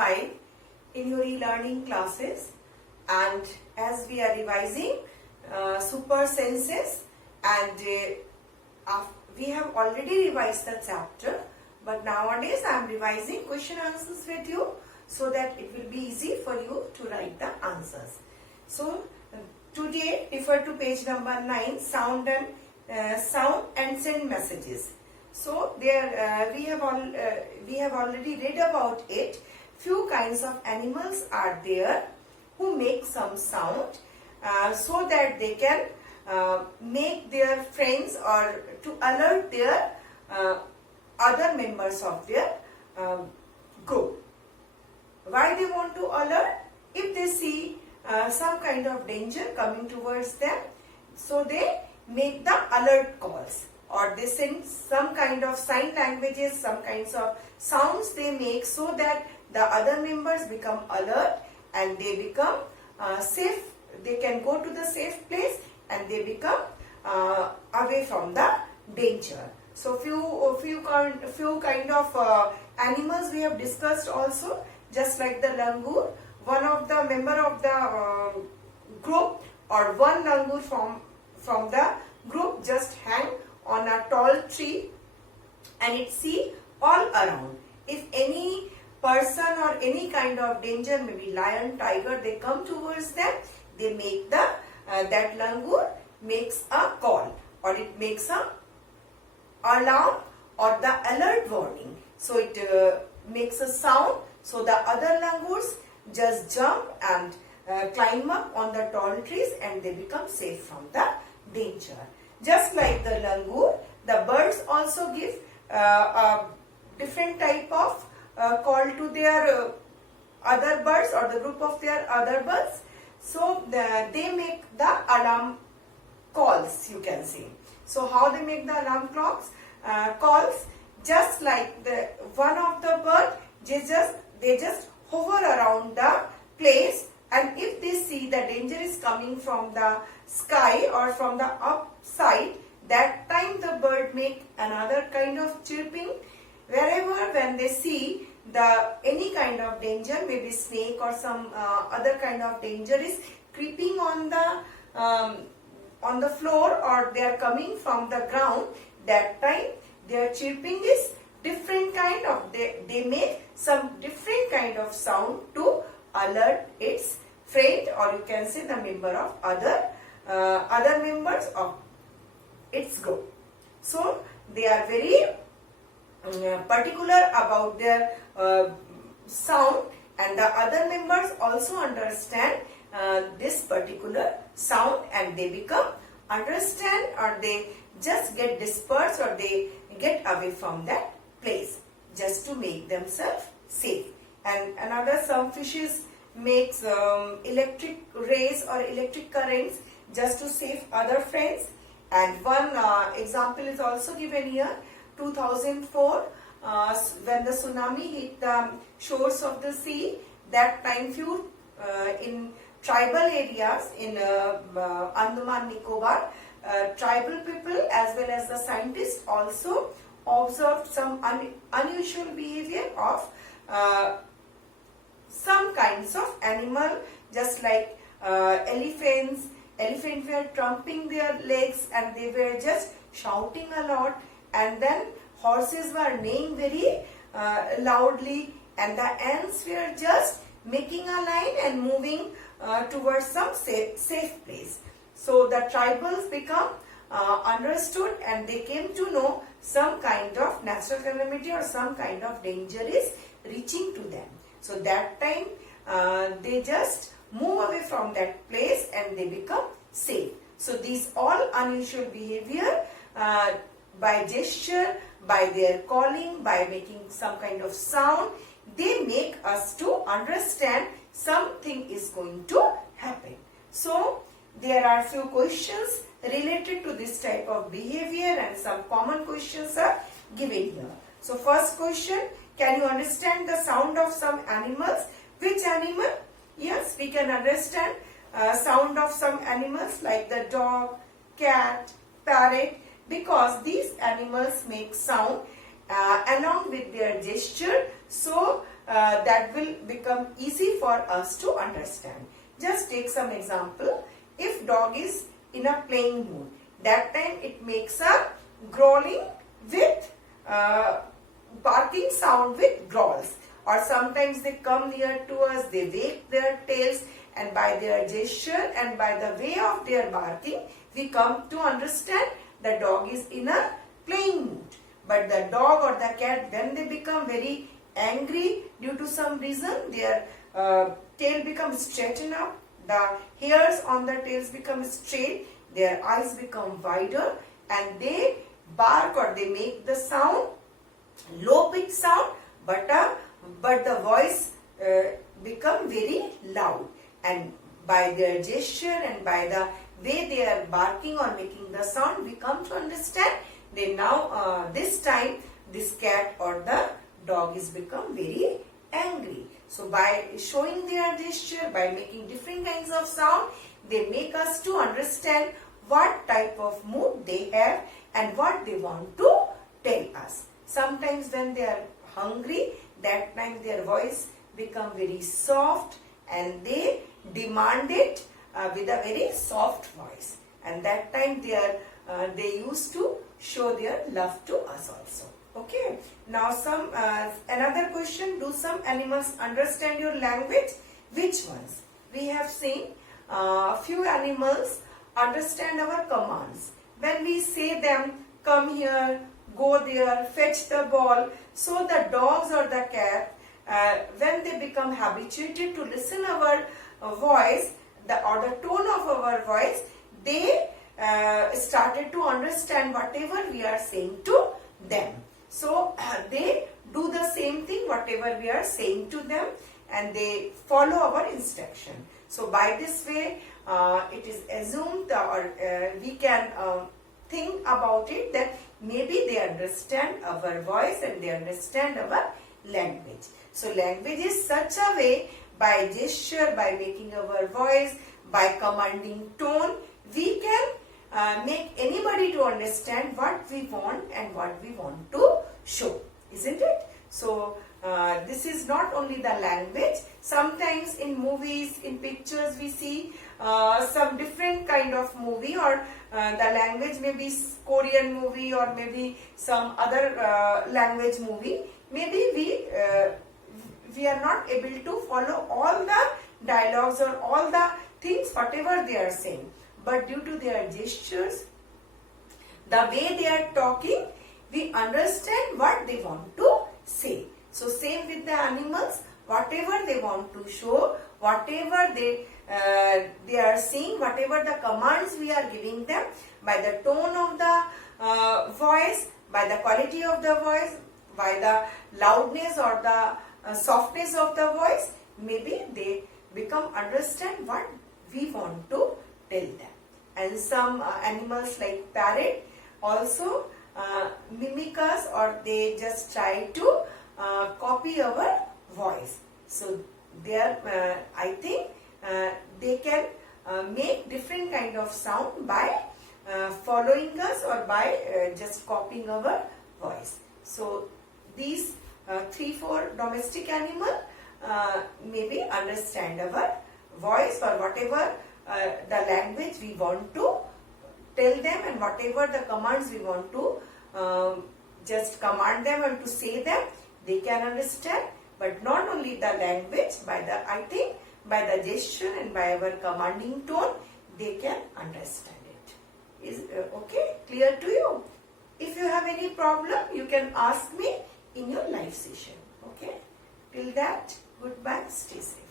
5 in your e-learning classes, and as we are revising super senses, and we have already revised the chapter, but nowadays I am revising question answers with you so that it will be easy for you to write the answers. So today refer to page number 9, sound and send messages. So there we have already read about it. Few kinds of animals are there who make some sound so that they can make their friends or to alert their other members of their group. Why they want to alert? If they see some kind of danger coming towards them, so they make the alert calls, or they send some kind of sign languages, some kinds of sounds they make so that the other members become alert and they become safe. They can go to the safe place and they become away from the danger. So few kind of animals we have discussed also, just like the langur. One of the member of the group or one langur from the group just hang on a tall tree and it see all around. If any person or any kind of danger, maybe lion, tiger, they come towards them, they make the that langur makes a call, or it makes a alarm or the alert warning. So it makes a sound, so the other langurs just jump and climb up on the tall trees and they become safe from the danger. Just like the langur, the birds also give a different type of call to their other birds or the group of their other birds. So they make the alarm calls, you can see. So how they make the alarm calls? Just like the one of the bird, they just hover around the place, and if they see the danger is coming from the sky or from the upside, that time the bird make another kind of chirping. Wherever when they see any kind of danger, maybe snake or some other kind of danger is creeping on the floor, or they are coming from the ground, that time their chirping is different kind of, they make some different kind of sound to alert its friend, or you can say the member of other members of its group. So they are very particular about their sound, and the other members also understand this particular sound, and they become understand, or they just get dispersed, or they get away from that place just to make themselves safe. And another, some fishes makes electric rays or electric currents just to save other friends. And one example is also given here. 2004, when the tsunami hit the shores of the sea, that time few in tribal areas in Andaman Nicobar, tribal people as well as the scientists also observed some unusual behavior of some kinds of animal, just like elephants. Elephants were trumping their legs and they were just shouting a lot, and then horses were neighing very loudly, and the ants were just making a line and moving towards some safe place. So the tribals become understood, and they came to know some kind of natural calamity or some kind of danger is reaching to them. So that time they just move away from that place and they become safe. So these all unusual behavior by gesture, by their calling, by making some kind of sound, they make us to understand something is going to happen. So there are few questions related to this type of behavior, and some common questions are given here. So first question, can you understand the sound of some animals? Which animal? Yes, we can understand sound of some animals like the dog, cat, parrot, because these animals make sound along with their gesture. So that will become easy for us to understand. Just take some example. If dog is in a playing mood, that time it makes a growling with barking sound with growls, or sometimes they come near to us, they wag their tails, and by their gesture and by the way of their barking, we come to understand the dog is in a playing mood. But the dog or the cat, when they become very angry due to some reason, their tail becomes straightened up, the hairs on the tails become straight, their eyes become wider, and they bark or they make the sound, low pitch sound, but the voice become very loud. And by their gesture and by the way they are barking or making the sound, we come to understand they now this time this cat or the dog is become very angry. So by showing their gesture, by making different kinds of sound, they make us to understand what type of mood they have and what they want to tell us. Sometimes when they are hungry, that time their voice become very soft and they demand it with a very soft voice, and that time they used to show their love to us also. Okay. Now some another question: do some animals understand your language? Which ones? We have seen few animals understand our commands. When we say them, come here, go there, fetch the ball. So the dogs or the cat, when they become habituated to listen our voice, or the tone of our voice, they started to understand whatever we are saying to them. So they do the same thing whatever we are saying to them, and they follow our instruction. So by this way, it is assumed or we can think about it that maybe they understand our voice and they understand our language. So language is such a way, by gesture, by making our voice, by commanding tone, we can make anybody to understand what we want and what we want to show, isn't it? So this is not only the language. Sometimes in movies, in pictures, we see some different kind of movie, or the language may be Korean movie or maybe some other language movie. Maybe we are not able to follow all the dialogues or all the things whatever they are saying, but due to their gestures, the way they are talking, we understand what they want to say. So same with the animals, whatever they want to show, whatever they are saying, whatever the commands we are giving them, by the tone of the voice, by the quality of the voice, by the loudness or the softness of the voice, maybe they become understand what we want to tell them. And some animals like parrot also mimic us, or they just try to copy our voice. So they are, I think they can make different kind of sound by following us or by just copying our voice. So these 3-4 domestic animal maybe understand our voice or whatever the language we want to tell them, and whatever the commands we want to just command them and to say them, they can understand. But not only the language, by the, I think by the gesture and by our commanding tone, they can understand it. Is okay, clear to you? If you have any problem, you can ask me in your live session. Okay, till that, goodbye, stay safe.